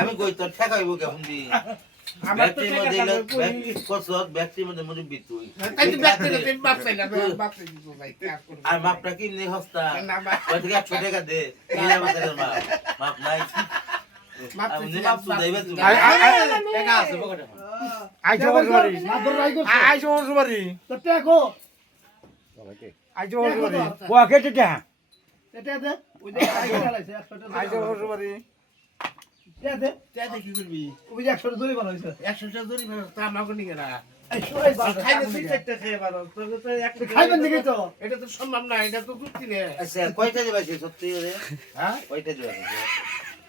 আমি কই তোর ঠেকা হইব কেমন দি ব্যক্তির মধ্যে কসত ব্যক্তির মধ্যে মুরব্বি তুই আর মাপটা কি নি হস্তা ওই থেকে 100 টাকা দে নিলে আমাদের মাপ নাই মাপ সুদাইবে তুমি টাকা আছে পকেটে আইছো ওরবারি আইছো ওরবারি তো টেকো আইছো ওরবারি পকেটে টা এটা দে ওই যে আইছো ওরবারি দে তেতে কি করবি ওই যে 100 দড়ি বানাইছে 100 টা ধরি তা আমাকে নিয়ে না এই সবাই খাইলে তুই চারটা খেয়ে পারো তোকে তো একটা খাইবেন দিকে তো এটা তো সম্ভব না এটা তো যুক্তি নেই আচ্ছা কয়টা দিবাইছিস সত্যি রে হ্যাঁ কয়টা দিবাইছিস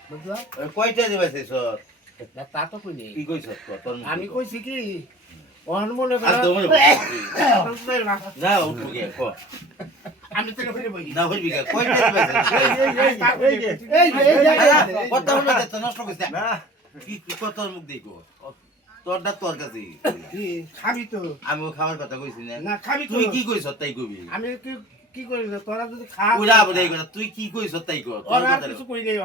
বুঝলা কয়টা দিবাইছিস তা তো কই নেই কি কইছ তোর আমি কইছি কি ওহন মনে আর কর তো মনে না উঠু গে কো আমি তোকে ফিরে বলি না হইবি গে কয়টা দিবাইছিস এই কত হলো তো নষ্ট কইছ না কি কত মুখ দেখো তোরটা তোর কাছে কি খাবি তো আমিও খাবার কথা কইছি না না খাবি তো তুই কি কইছ তাই কইবি আমি কি করি তোরা যদি খা উড়া বলে কথা তুই কি কইছ তাই কর তোর ওরা কথা কিছু কই নেই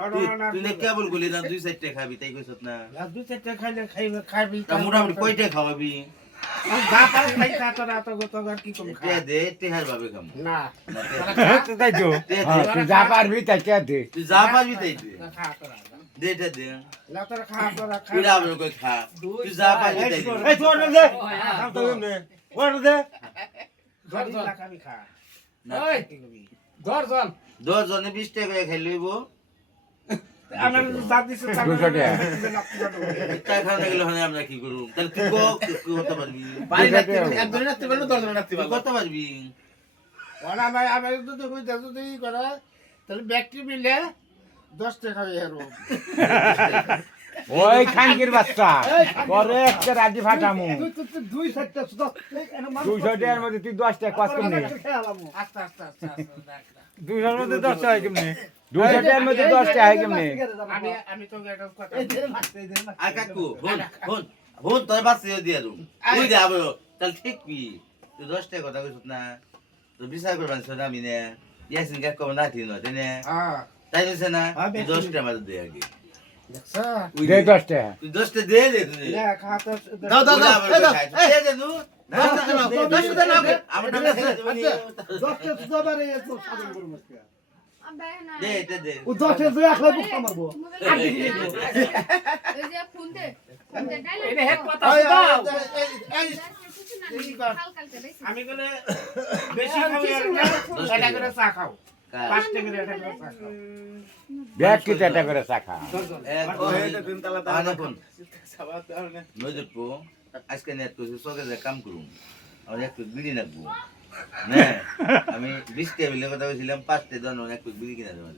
তুই না কেবল গলি না দুই চারটে খাবি তাই কইছ না দুই চারটা খাইলে খাইবি তা মোটামুটি কয়টা খাওয়াবি যা পারে খাই খা তোরা তো তোর কি কম খা তে দে টেহার ভাবে খাম না তাই তো তুই যা পারবি তাই কে দে তুই যা পারবি তাই দে খা তোরা দে দে না তোরা খা তোরা খা উড়া বলে কই খা তুই যা পারবি তাই দে এই তোর দে খাম তো এমনে ওর দে ধরি না খাবি খা ওই কি করবি ধর জন 10 জনে 20 টাকা করে খাই লইব আমার দাঁত দিছে টাকা খাওয়া গেলে হয় আমরা কি করব তাহলে তুই কি করতে পারবি পানি রাখতে একজন রাখতে পারলো দশজন রাখতে তুই পারলো করতে পারবি ওরা ভাই আমার যদি কই দাও যদি করে তাহলে ব্যাকটেরিয়া মিলে 10 টাকা এর ওই খানকির বাচ্চা পরে একটা রাজি ফাটামু দুই সাইডটা সুদা 200 টাকার মধ্যে তুই 10 টাকা কত কেমনে আস্তে আস্তে আস্তে আস্তে 200 এর মধ্যে 10 টাকা কেমনে 200 টাকার মধ্যে 10 টাকা কেমনে আমি তো একটা কথা আর কাকু হন তোর বাসে দিয়ে দু তুই দে আবার তাহলে ঠিক কি তুই 10 টাকা কথা কইছ না তো বিচার করবান সোনা মিনে ইয়াসিন কাকু না ঠিক নয় তাই না হ্যাঁ তাই নিছে না 10 টাকা মাত্র দে আগে দেখছা দে 10 টাকা তুই 10 টাকা দে দে তুই না খা তো দাও দে দে নু 10 টাকা নাও আমার টাকা দে 10টা সুদা বারে তো সাধন করব দে দে দে ও 10টা দুই একলা বুক মারবো এই যে ফোন দে এটা হেড কথা দাও আমি বলে বেশি খাবি আর এটা করে চা খাও 5 টাকা এটা করে চা খাও ব্যাগ কি টাকা করে চাখা আজকে নেট করছি সকালে কাম করুন আর একটু বিড়ি রাখবো আমি 20 টেবিলে কথা বলছিলাম 5 জন একটু বিড়ি কিনা দেওয়া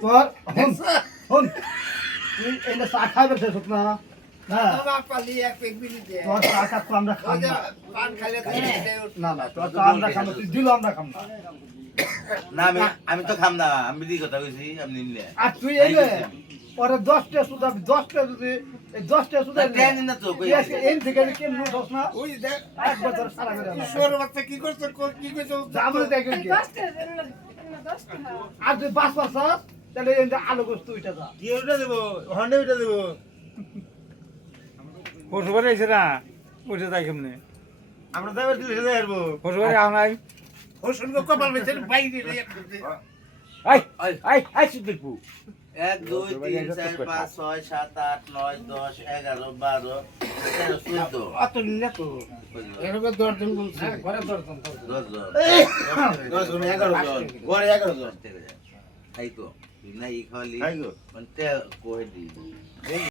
তোর হন তুই এটা চা খাইবে শেষ না হ্যাঁ বাবা পালি এক পেক বিলি দে তোর চা খাত আমরা খাই না পান খাইলে না না তোর চা আমরা খাম তুই দিল আমরা খাম না না আমি তো খাম না আমি বিড়ি কথা কইছি আপনি নিলে আর তুই এলে পরে 10টা সুদা 10টা যদি এই 10টা সুদা ট্রেন না তো কই এন থেকে কেন নোটস না ওই দেখ এক বছর সারা করে ঈশ্বর বাচ্চা কি করছে কি কইছো জামলে দেখেন কি আর তুই 5 বছর তাহলে এই আলু গোস্ত উঠে যা কি ওটা দেব হন্ডা ওটা দেব পশুবারে এসে না উঠে যাই কেমনে আমরা যাবার দিলে যাই আসবো পশুবারে আমরাই ও শুনগো কপাল মেছে বাইরে রে আই সুদীপু 1 2 3 4 5 6 7 8 9 10 11 12 13 14 অত নিলে তো এরকম দর্জন বলছে ঘরে দর্শন 10 জন 11 জন ঘরে 11 জন তাই তো তুই না ই খালি মানে তে কই দি